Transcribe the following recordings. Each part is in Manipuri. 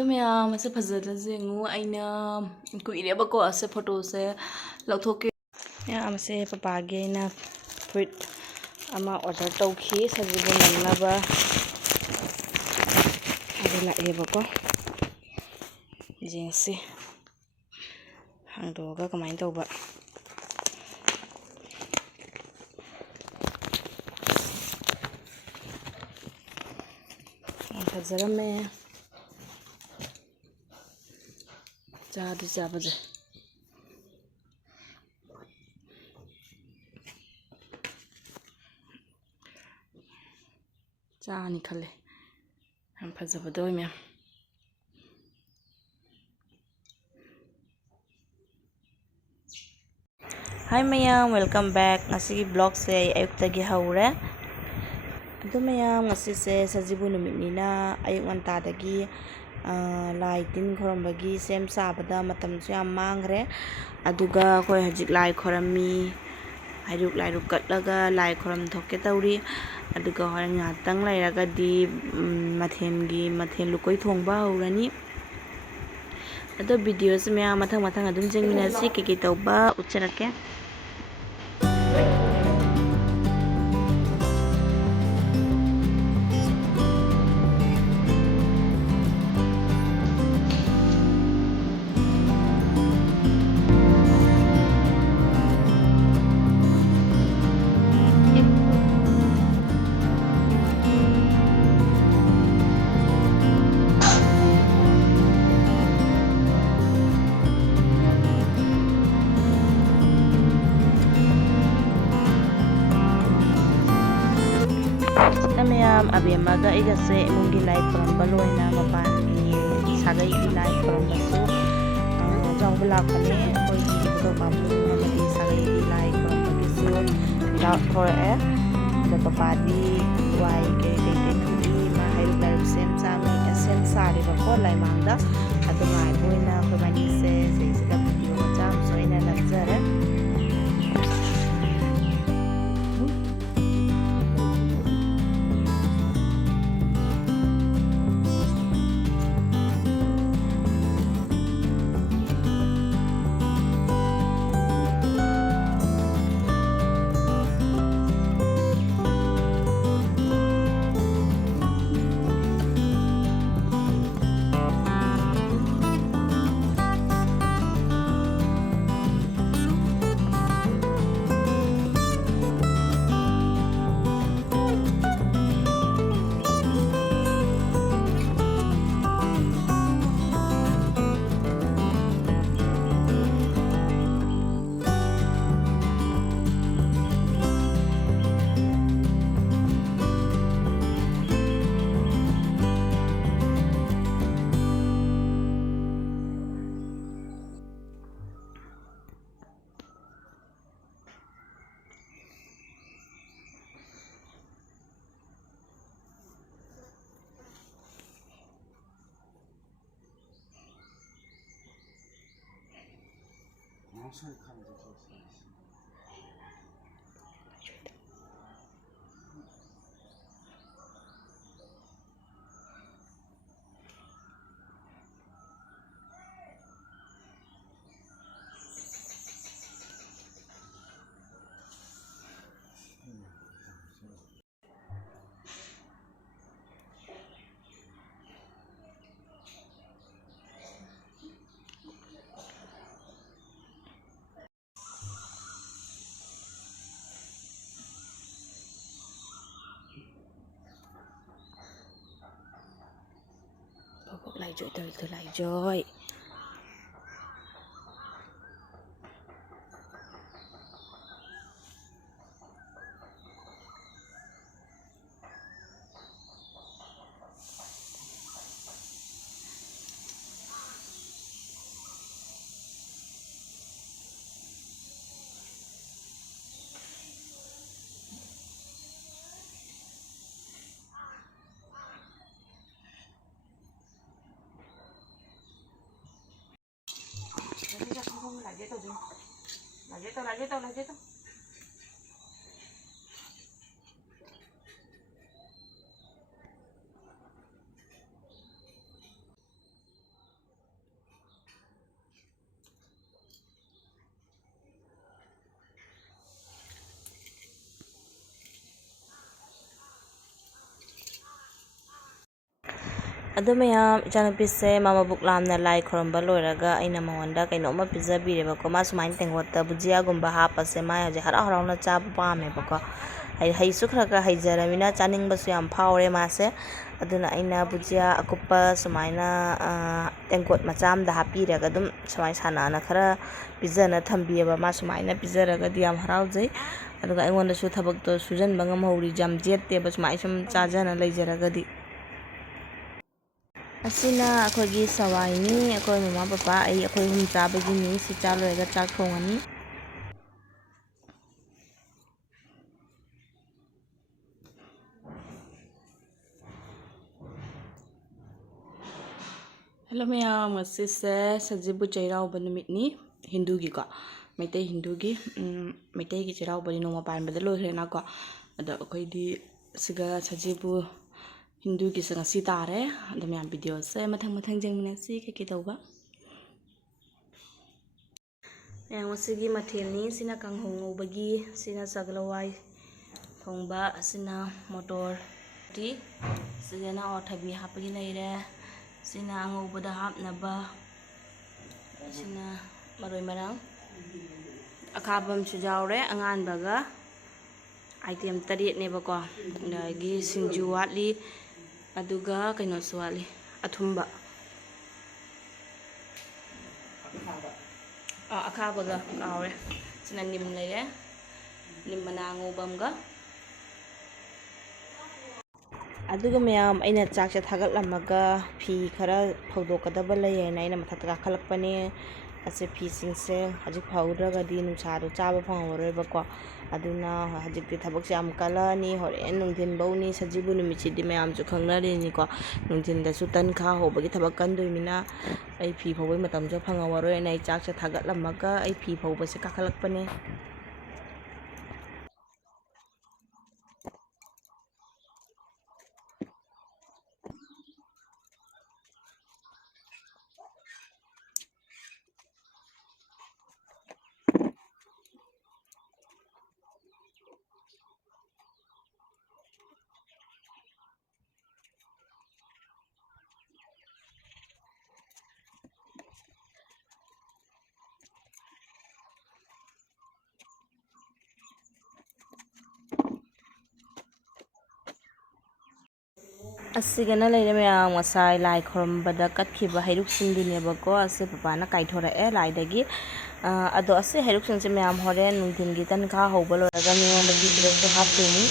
ꯑꯗꯣ ꯃꯌꯥꯝ ꯑꯁꯦ ꯐꯖꯅ ꯌꯦꯡꯉꯨ ꯑꯩꯅ ꯀꯨꯏꯔꯦꯕꯀꯣ ꯑꯁꯦ ꯐꯣꯇꯣꯁꯦ ꯂꯧꯊꯣꯛꯀꯦ ꯃꯌꯥꯝ ꯑꯁꯦ ꯄꯄꯥꯒꯤ ꯑꯩꯅ ꯐ꯭ꯔꯨꯏꯠ ꯑꯃ ꯑꯣꯔꯗꯔ ꯇꯧꯈꯤ ꯁꯖꯤꯕꯨ ꯅꯪꯅꯕ ꯑꯗꯨ ꯂꯥꯛꯑꯦꯕꯀꯣ ꯌꯦꯡꯁꯤ ꯍꯥꯡꯗꯣꯛꯑꯒ ꯀꯃꯥꯏꯅ ꯇꯧꯕ ꯌꯥꯝ ꯐꯖꯔꯝꯃꯦ ꯆꯥꯗꯤ ꯆꯥꯕꯁꯦ ꯆꯥꯅꯤ ꯈꯜꯂꯦ ꯌꯥꯝ ꯐꯖꯕꯗꯣ ꯑꯣꯏ ꯃꯌꯥꯝ ꯍꯥꯏ ꯃꯌꯥꯝ ꯋꯦꯜꯀꯝ ꯕꯦꯛ ꯉꯁꯤꯒꯤ ꯕ꯭ꯂꯣꯒꯁꯦ ꯑꯩ ꯑꯌꯨꯛꯇꯒꯤ ꯍꯧꯔꯦ ꯑꯗꯨ ꯃꯌꯥꯝ ꯉꯁꯤꯁꯦ ꯁꯖꯤꯕꯨ ꯅꯨꯃꯤꯠꯅꯤꯅ ꯑꯌꯨꯛ ꯉꯟꯇꯥꯗꯒꯤ ꯂꯥꯏ ꯇꯤꯟ ꯈꯣꯏꯔꯝꯕꯒꯤ ꯁꯦꯝ ꯁꯥꯕꯗ ꯃꯇꯝꯁꯨ ꯌꯥꯝ ꯃꯥꯡꯈ꯭ꯔꯦ ꯑꯗꯨꯒ ꯑꯩꯈꯣꯏ ꯍꯧꯖꯤꯛ ꯂꯥꯏ ꯈꯣꯏꯔꯝꯃꯤ ꯍꯩꯔꯨꯛ ꯂꯥꯏꯔꯨꯛ ꯀꯠꯂꯒ ꯂꯥꯏ ꯈꯣꯏꯔꯝ ꯊꯣꯛꯀꯦ ꯇꯧꯔꯤ ꯑꯗꯨꯒ ꯍꯣꯔꯦꯟ ꯉꯥꯏꯍꯥꯛꯇꯪ ꯂꯩꯔꯒꯗꯤ ꯃꯊꯦꯜ ꯂꯨꯀꯣꯏ ꯊꯣꯡꯕ ꯍꯧꯔꯅꯤ ꯑꯗꯣ ꯚꯤꯗꯤꯑꯣꯁꯦ ꯃꯌꯥꯝ ꯃꯊꯪ ꯑꯗꯨꯝ ꯌꯦꯡꯃꯤꯟꯅꯁꯤ ꯀꯩꯀꯩ ꯇꯧꯕ ꯎꯠꯆꯔꯛꯀꯦ ꯃꯌꯥꯝ ꯑꯕꯦꯝꯃꯒ ꯑꯩꯒꯁꯦ ꯏꯃꯨꯡꯒꯤ ꯂꯥꯏ ꯈꯣꯏꯔꯝꯕ ꯂꯣꯏꯅ ꯃꯄꯥꯟꯒꯤ ꯁꯥꯒꯩꯒꯤ ꯂꯥꯏ ꯈꯣꯏꯔꯝꯕꯁꯨ ꯌꯥꯎꯕ ꯂꯥꯛꯄꯅꯦ ꯑꯩꯈꯣꯏꯒꯤ ꯏꯕꯨꯙꯧ ꯄꯥꯕꯨꯡ ꯑꯃꯗꯤ ꯁꯥꯒꯩꯒꯤ ꯂꯥꯏ ꯈꯣꯏꯔꯝꯕꯒꯤꯁꯨ ꯍꯧꯔꯛꯑꯦ ꯑꯗ ꯄꯄꯥꯗꯤ ꯋꯥꯏ ꯀꯩ ꯇꯩꯊꯣꯛꯏ ꯃꯥ ꯍꯩꯔꯨꯛ ꯂꯥꯏꯔꯨꯛ ꯁꯦꯝ ꯁꯥꯔꯦꯕꯀꯣ ꯂꯥꯏꯃꯥꯡꯗ ꯑꯗꯨ ꯉꯥꯏꯕ ꯑꯣꯏꯅ ꯑꯩꯈꯣꯏ ꯕꯥꯅꯤꯁꯦ ꯁꯤꯁꯤꯗ ꯚꯤꯗꯤꯑꯣ ꯃꯆꯥ ꯑꯃꯁꯨ ꯑꯩꯅ ꯅꯝꯖꯔꯦ Laijoy to laijoy. Lagi tau. ꯑꯗꯨ ꯃꯌꯥꯝ ꯏꯆꯥꯅꯨꯄꯤꯁꯦ ꯃꯃꯥꯕꯨꯛ ꯂꯥꯝꯅ ꯂꯥꯏ ꯈꯣꯏꯔꯝꯕ ꯂꯣꯏꯔꯒ ꯑꯩꯅ ꯃꯉꯣꯟꯗ ꯀꯩꯅꯣꯝꯃ ꯄꯤꯖꯕꯤꯔꯦꯕꯀꯣ. ꯃꯥ ꯁꯨꯃꯥꯏꯅ ꯇꯦꯡꯀꯣꯠꯇ ꯕꯨꯖꯤꯌꯥꯒꯨꯝꯕ ꯍꯥꯞꯄꯁꯦ ꯃꯥ ꯍꯧꯖꯤꯛ ꯍꯔꯥꯎ ꯍꯔꯥꯎꯅ ꯆꯥꯕ ꯄꯥꯝꯃꯦꯕꯀꯣ. ꯍꯩꯁꯨ ꯈꯔ ꯈꯔ ꯍꯩꯖꯔꯃꯤꯅ ꯆꯥꯅꯤꯡꯕꯁꯨ ꯌꯥꯝ ꯐꯥꯎꯔꯦ ꯃꯥꯁꯦ. ꯑꯗꯨꯅ ꯑꯩꯅ ꯕꯨꯖꯤꯌꯥ ꯑꯀꯨꯞꯄ ꯁꯨꯃꯥꯏꯅ ꯇꯦꯡꯀꯣꯠ ꯃꯆꯥ ꯑꯃꯗ ꯍꯥꯞꯄꯤꯔꯒ ꯑꯗꯨꯝ ꯁꯨꯃꯥꯏꯅ ꯁꯥꯟꯅꯅ ꯈꯔ ꯄꯤꯖꯅ ꯊꯝꯕꯤꯑꯕ. ꯃꯥ ꯁꯨꯃꯥꯏꯅ ꯄꯤꯖꯔꯒꯗꯤ ꯌꯥꯝ ꯍꯔꯥꯎꯖꯩ. ꯑꯗꯨꯒ ꯑꯩꯉꯣꯟꯗꯁꯨ ꯊꯕꯛꯇꯣ ꯁꯨꯖꯟꯕ ꯉꯝꯍꯧꯔꯤ, ꯌꯥꯝ ꯖꯦꯠꯇꯦꯕ ꯁꯨꯃꯥꯏꯅ ꯁꯨꯝ ꯆꯥꯖꯅ ꯂꯩꯖꯔꯒꯗꯤ. ꯑꯁꯤꯅ ꯑꯩꯈꯣꯏꯒꯤ ꯁꯋꯥꯏꯅꯤ. ꯑꯩꯈꯣꯏ ꯃꯃꯥ ꯄꯄꯥ ꯑꯩꯈꯣꯏ ꯑꯍꯨꯝ ꯆꯥꯕꯒꯤꯅꯤ. ꯁꯤ ꯆꯥ ꯂꯣꯏꯔꯒ ꯆꯥꯛ ꯊꯣꯡꯉꯅꯤ. ꯍꯦꯜꯂꯣ ꯃꯌꯥꯝ, ꯉꯁꯤꯁꯦ ꯁꯖꯤꯕꯨ ꯆꯩꯔꯥꯎꯕ ꯅꯨꯃꯤꯠꯅꯤ, ꯍꯤꯟꯗꯨꯒꯤꯀꯣ, ꯃꯩꯇꯩ ꯍꯤꯟꯗꯨꯒꯤ. ꯃꯩꯇꯩꯒꯤ ꯆꯩꯔꯥꯎꯕꯗꯤ ꯅꯣꯡꯃ ꯄꯥꯟꯕꯗ ꯂꯣꯏꯈ꯭ꯔꯦꯅꯀꯣ. ꯑꯗꯣ ꯑꯩꯈꯣꯏꯗꯤ ꯁꯤꯒ ꯁꯖꯤꯕꯨ ꯍꯤꯟꯗꯨꯒꯤꯁꯦ ꯉꯁꯤ ꯇꯥꯔꯦ. ꯑꯗꯣ ꯃꯌꯥꯝ ꯚꯤꯗꯤꯑꯣꯁꯦ ꯃꯊꯪ ꯃꯊꯪ ꯌꯦꯡꯃꯤꯟꯅꯁꯤ ꯀꯩꯀꯩ ꯇꯧꯕ. ꯃꯌꯥꯝ ꯉꯁꯤꯒꯤ ꯃꯊꯦꯜꯅꯤ. ꯁꯤꯅ ꯀꯥꯡꯍꯧ ꯉꯧꯕꯒꯤ, ꯁꯤꯅ ꯁꯒꯂꯋꯥꯏ ꯊꯣꯡꯕ, ꯑꯁꯤꯅ ꯃꯣꯇꯣꯔ ꯎꯇꯤ, ꯁꯤꯗꯅ ꯑꯋꯥꯊꯕꯤ ꯍꯥꯞꯄꯒꯤ ꯂꯩꯔꯦ, ꯁꯤꯅ ꯑꯉꯧꯕꯗ ꯍꯥꯞꯅꯕ, ꯁꯤꯅ ꯃꯔꯣꯏ ꯃꯔꯥꯡ, ꯑꯈꯥꯕ ꯑꯃꯁꯨ ꯌꯥꯎꯔꯦ, ꯑꯉꯥꯟꯕꯒ, ꯑꯥꯏꯇꯦꯝ 9ꯅꯦꯕꯀꯣ. ꯑꯗꯒꯤ ꯁꯤꯡꯖꯨ ꯋꯥꯠꯂꯤ, ꯑꯗꯨꯒ ꯀꯩꯅꯣꯁꯨ ꯋꯥꯠꯂꯤ, ꯑꯊꯨꯝꯕ, ꯑꯈꯥꯕꯒ ꯀꯥꯎꯔꯦ. ꯁꯤꯅ ꯅꯤꯝ ꯂꯩꯔꯦ, ꯅꯤꯝ ꯃꯅꯥ ꯑꯉꯧꯕ ꯑꯃꯒ. ꯑꯗꯨꯒ ꯃꯌꯥꯝ ꯑꯩꯅ ꯆꯥꯛꯁꯦ ꯊꯥꯒꯠꯂꯝꯃꯒ ꯐꯤ ꯈꯔ ꯐꯧꯗꯣꯛꯀꯗꯕ ꯂꯩꯌꯦꯅ ꯑꯩꯅ ꯃꯊꯛꯇ ꯀꯥꯈꯠꯂꯛꯄꯅꯦ. ꯑꯁꯤ ꯐꯤꯁꯤꯡꯁꯦ ꯍꯧꯖꯤꯛ ꯐꯧꯗ꯭ꯔꯒꯗꯤ ꯅꯨꯡꯁꯥꯗꯣ ꯆꯥꯕ ꯐꯪꯍꯧꯔꯣꯏꯕꯀꯣ. ꯑꯗꯨꯅ ꯍꯧꯖꯤꯛꯇꯤ ꯊꯕꯛꯁꯦ ꯌꯥꯝ ꯀꯜꯂꯛꯑꯅꯤ. ꯍꯣꯔꯦꯟ ꯅꯨꯡꯊꯤꯟꯐꯧꯅꯤ. ꯁꯖꯤꯕꯨ ꯅꯨꯃꯤꯠꯁꯤꯗꯤ ꯃꯌꯥꯝꯁꯨ ꯈꯪꯅꯔꯤꯅꯤꯀꯣ. ꯅꯨꯡꯊꯤꯟꯗꯁꯨ ꯇꯟ ꯈꯥ ꯍꯧꯕꯒꯤ ꯊꯕꯛ ꯀꯟꯗꯣꯏꯅꯤꯅ ꯑꯩ ꯐꯤ ꯐꯧꯕꯒꯤ ꯃꯇꯝꯁꯨ ꯐꯪꯍꯧꯔꯣꯏꯅ ꯑꯩ ꯆꯥꯛꯁꯦ ꯊꯥꯒꯠꯂꯝꯃꯒ ꯑꯩ ꯐꯤ ꯐꯧꯕꯁꯦ ꯀꯥꯈꯠꯂꯛꯄꯅꯦ. ꯑꯁꯤꯒꯅ ꯂꯩꯔꯦ ꯃꯌꯥꯝ ꯉꯁꯥꯏ ꯂꯥꯏ ꯈꯣꯏꯔꯝꯕꯗ ꯀꯠꯈꯤꯕ ꯍꯩꯔꯨꯛꯁꯤꯡꯗꯨꯅꯦꯕꯀꯣ. ꯑꯁꯤ ꯄꯄꯥꯅ ꯀꯥꯏꯊꯣꯔꯛꯑꯦ ꯂꯥꯏꯗꯒꯤ. ꯑꯗꯣ ꯑꯁꯤ ꯍꯩꯔꯨꯛꯁꯤꯡꯁꯦ ꯃꯌꯥꯝ ꯍꯣꯔꯦꯟ ꯅꯨꯡꯊꯤꯟꯒꯤ ꯇꯟ ꯈꯥ ꯍꯧꯕ ꯂꯣꯏꯔꯒ ꯃꯤꯉꯣꯟꯗ ꯄꯤꯕꯗꯁꯨ ꯍꯥꯞꯇꯣꯏꯅꯤ.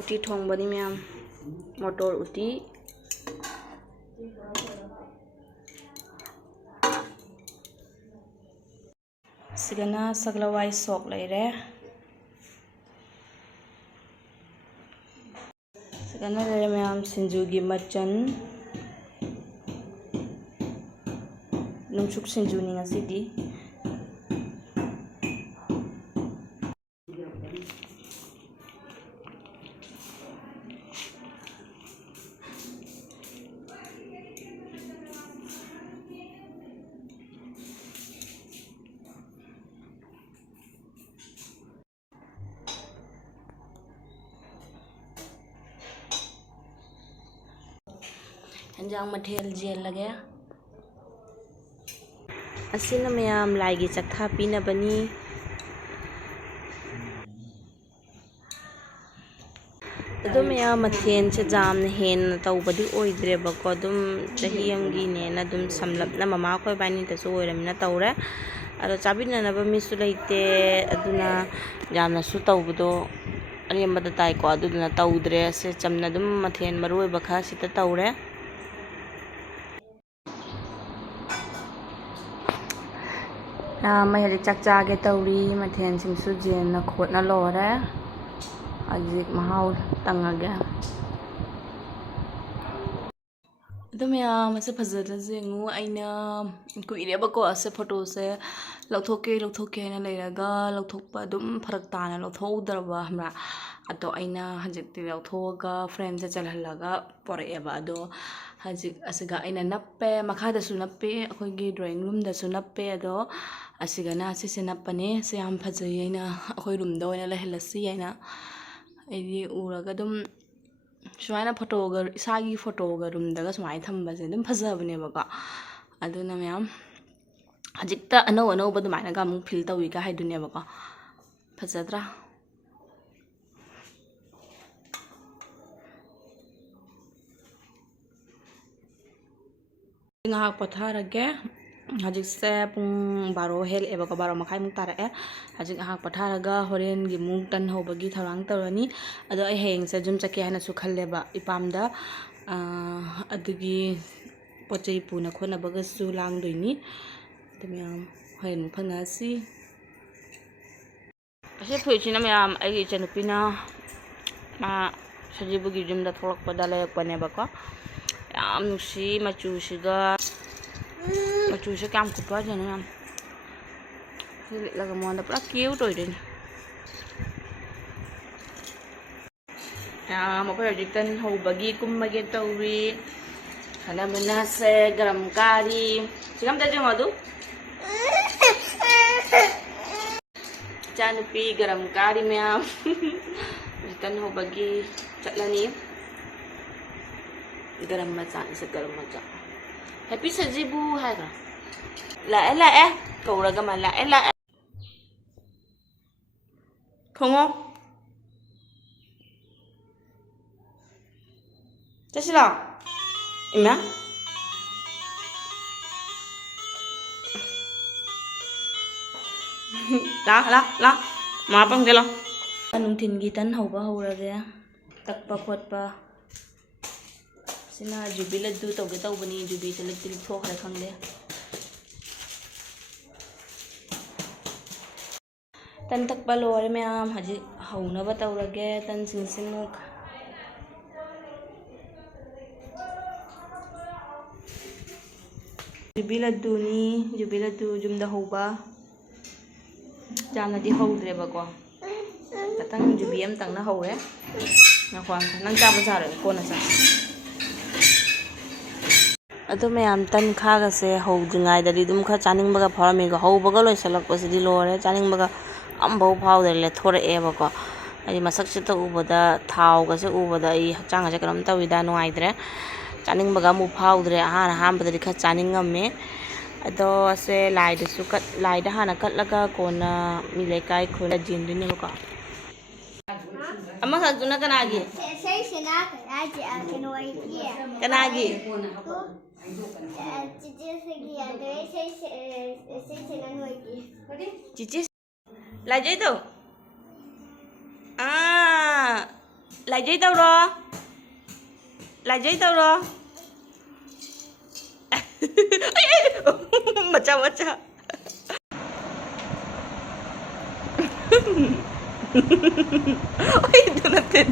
ꯎꯇꯤ ꯊꯣꯡꯕꯅꯤ ꯃꯌꯥꯝ, ꯃꯣꯇꯣꯔ ꯎꯇꯤ. ꯁꯤꯒꯅ ꯁꯒꯂꯋꯥꯏ ꯁꯣꯛ ꯂꯩꯔꯦ. ꯁꯤꯒꯅ ꯂꯩꯔꯦ ꯃꯌꯥꯝ ꯁꯤꯡꯖꯨꯒꯤ ꯃꯆꯟ. ꯅꯨꯡꯁꯨꯛ ꯁꯤꯡꯖꯨꯅꯤ ꯉꯁꯤꯗꯤ. Enjang mathel jel lage. Asina mayam laigi chakha pina bani. Adum mayam mathen se jam hen tawbadi oidrebako adum chahi amgi ne na adum samlapna mama khoi bani ta so oiramina tawre. Ado chabinanaba misu leite aduna jamna su tawbado arembada tai ko aduna tawdre se chamna dum mathen maroi bakha sita tawre. May hadi chakcha ge tawri mathen singsu jenna khotna lore ajik mahau tangage. Masa fazada zengu aina kuireba ko ase photo se lauthoke na leiraga lauthokpa dum pharak tana lauthodraba hamra ato aina hajikti lauthoga frame se chalhallaga poraeba ado hajik asiga aina nappe makhada su nappe akoigi drawing room da su nappe ado asiga na se nappane se yam phajai aina akoi room da oina lehelasi aina aidi uraga dum sumaina photoga isagi photoga room daga sumai thambase dum phajabane baka aduna mayam hajikta ano badu maina ga mu feel tawi ga haidune baka phajadra ngahak patharage hajik se pung baro hel ebaka baro makai muk tara e hajik ngahak patharaga horen gi mung tan hobagi tharang tarani ado ai heng se jum chake hana su khalleba ipamda adugi pochei puna khona baga su lang doini tamyam horen phanasi ase phuichina mayam ai chanupina ma sajibu gi jum da tholak pada le pane baka yam nusi machu siga machu se kam kupwa jana yam laga monda pura cute rồi đấy một cái gì tên hầu bagi kumage tauri khana menase garam kari sigam taje madu chanupi garam kari mayam tên hầu bagi chatlani garam macha se garam macha happy sajibu hai ka la cầu ra mà la không không thế xin lỗi em á la mà băng cái lo anh thìn ghi tấn hầu ra kìa tắc ba quật ba xin là jubi là du tàu cái tàu bani jubi sẽ lịch lịch thuốc hay không đấy tan tak balore mayam haji hauna batawrage tan singsimuk jubila du jumda hauba jamna di haudre bako tatang jubi am tang na haure na khwang nang cha ba re ko na sa ado mayam tan kha ga se haudingai da dum kha chaning baga pharami ga haubaga loisalak pasidi lore chaning baga ambau powder le thore e bako ai masak chita ubada thau ga se ubada ai chang ga karam tawida nuai dre chaning baga mu powder han badri kha chaning amme ado se lai de su kat lai da hana kat laga kona mi le kai khola jin dun ne bako amma kha juna kanagi sai sina kanaji a kinoi ki kanagi chichi se gi ade sai sina noi ki chichi lại giấy tờ lại giấy tờ rồi mà cha ôi đừng làm thiệt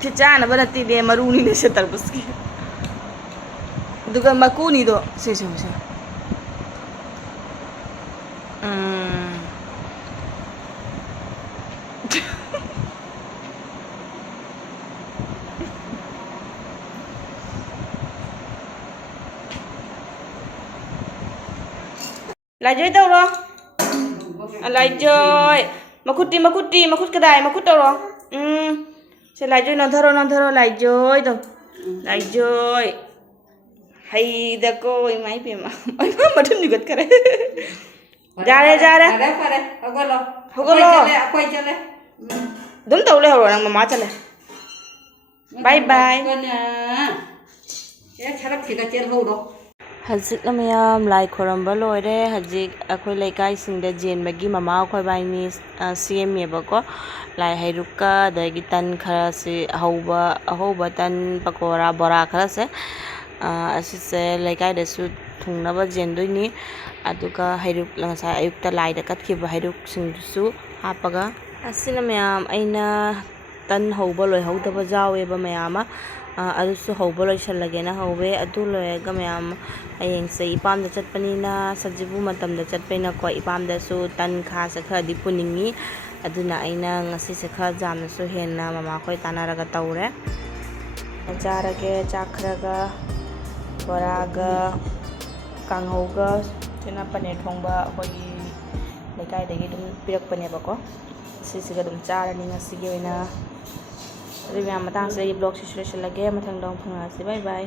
thiệt cha nó bắt đi về mà runi để sẽ tập bút kia duga makuni do se lại chơi đâu rồi lại chơi makut kedai makut toro se lai joy non tharo lai joy to lai joy hay da ko mai pe ma madun ni gat kare jare pare hogolo akoi chale dum tawle horo nang mama chale bye bye ya charak thika chen ho do Hajik na mayam lai khoramba loire hajik akhoi laikai singda jenbagi mama akhoi baini CM ko lai hairuka dagi tan khara si harouba tan pakora bora khara se asise laikai da su thungnaba jendoini aduga hairuk langsa ayukta lai da katkiba hairuk singsu hapaga asina mayam aina tan hauba loi haudaba jawe ba mayama adusu hauba loi shalagena hauwe adu loiga mayam ayeng se ipam da chatpanina sajibu matam da chatpaina ko ipam da su tan kha sa khadi puningi aduna aina ngasi se kha jamna su henna mama khoi tanaraga tawre jarage chakhraga boraga kanghauga tena pane thongba hoyi lekai dagi dum pirak pane bako sisiga dum charani ngasi ge oina ꯔꯤꯕ꯭ꯌꯥ ꯃꯇꯥꯡꯁꯤꯗ ꯑꯩꯒꯤ ꯕ꯭ꯂꯣꯒꯁꯤ ꯁꯤꯗ ꯂꯣꯏꯁꯤꯜꯂꯒꯦ ꯃꯊꯪꯗ ꯑꯃꯨꯛ ꯐꯪꯉꯁꯤ ꯕꯥꯏ ꯕꯥꯏ